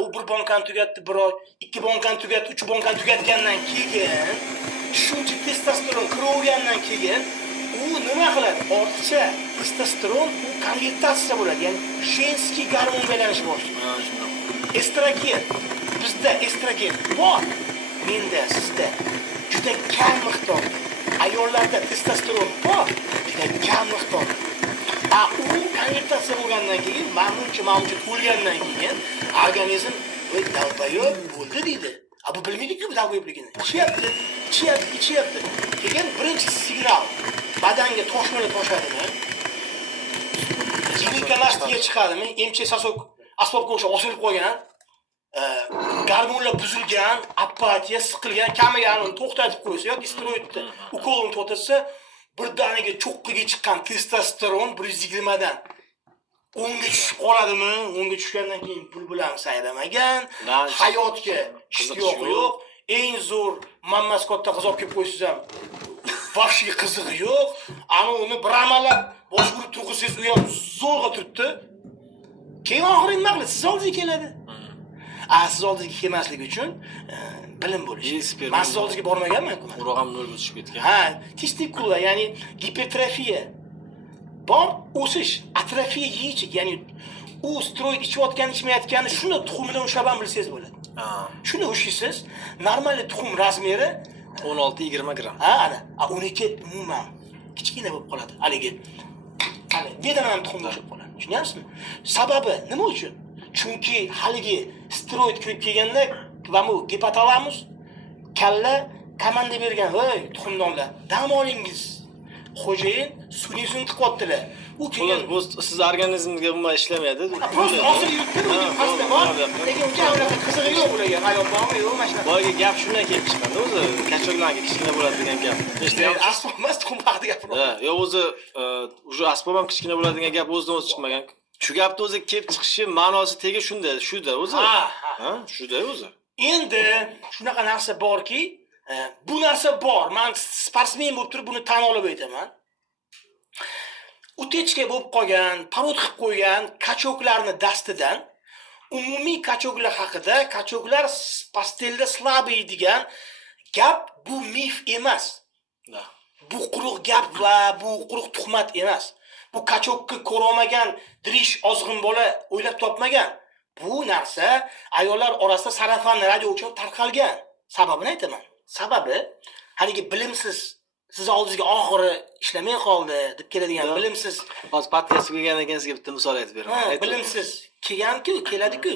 U bir bankani tugatdi, bir oy, 2 bankani tugatdi, 3 bankani tugatgandan keyin, shuncha testosteron kirgandan keyin u nima qiladi? Ortiqcha testosteron u konvertatsiya bo'ladi, ya'ni jenskiy gormon aylanish boshlaydi. Estrogen. Bizda estrogen bor. Menda, sizda juda kam miqdorda. Ayollarda testosteron bor, juda kam miqdorda. U konvertatsiya bo'lgandan keyin, ma'muncha to'lgandan keyin organizm dalbayob bo'ldi deydi. Bu bilmaydi-ku bu dalbayobligini. Ichyapti. Keyin birinchi signal badanga toshmani toshadimi? Jinekalastiga chiqadimi? Emchi sasok asbobga o'xshab osilib qolgan, gormonlar buzilgan, apatiya, siqilgan, kamiganini to'xtatib qo'ysa yoki steroidni ukolini to'xtatsa, birdaniga cho'qqiga chiqqan testosteron 120 dan 10 ga tushib qoladimi? 10 ga tushgandan keyin bulbulam sayramagan, hayotga ishtiyoqi yo'q, eng zo'r mammas katta qizoq kelib qo'ysiz ham vahshiy qizig'i yo'q. Uni bir amallab boshqurib turg'isiz u ham zo'rg'a turibdi. Keyin oxiri nima qiladi? Siz oldingizga keladi. Siz oldingizga kelmasligi uchun bilim bo'lishi. Men siz oldingizga bormaganman-ku. Urug'am nolga tushib ketgan. Testikula, ya'ni gipertrofiya. Bor o'sish, atrofiya yeychi, ya'ni u steroid ichayotgani, ichmayotgani shuni tuxumidan ushlab ham bilsangiz bo'ladi. Shuni ushlaysiz, normal tuxum razmeri 16-20 gram. Ana, 12 umuman kichkina bo'lib qoladi. Haligi bedaman tuxum bo'lib qoladi. Tushunyapsizmi? Sababi nima uchun? Chunki haligi steroid kirib kelganda va bu gipotalamus kalla komanda bergan, "Voy, tuxumdonlar, dam olingiz. Xo'jayin suvingizni tiqyaptilar." U keyin bu siz organizmingizga umuman ishlamaydi. Prosta hozir yuribdi, pastda bor. Lekin uncha unaqa qizig'i yo'q ularga. Hayot bormi, yo'q mana shunaqa. Boyga gap shundan kelib chiqadi. O'zi kachoklarga kichkina bo'ladi degan gap. Eshitayapsiz? Asbob emas, tuxum haqida gapiryapman. Yo'q, o'zi уже asbob ham kichkina bo'ladi degan gap o'zidan o'zi chiqmagan. Shu gapni o'zi kelib chiqishi ma'nosi tegi shunda, shuda o'zi. Shuda o'zi. Endi shunaqa narsa borki, bu narsa bor. Men sportsmen bo'lib turib buni tan olib aytaman. Utechka bo'lib qolgan, parod qilib qo'ygan kachoklarni dastidan umumiy kachoklar haqida, kachoklar pastelda slabiy degan gap bu mif emas. Bu quruq gap va bu quruq tuhmat emas. Bu kachokka ko'rolmagan dirish ozg'in bola o'ylab topmagan. Bu narsa ayollar orasida sarafan radio uchun tarqalgan. Sababini aytaman. Sababi haligi bilimsiz, siz oldingizga oxiri ishlamay qoldi deb keladigan bilimsiz. Hozir podkast kelgandan keyin sizga bitta misol aytib beraman. Bilimsiz kelgan-ku, keladi-ku.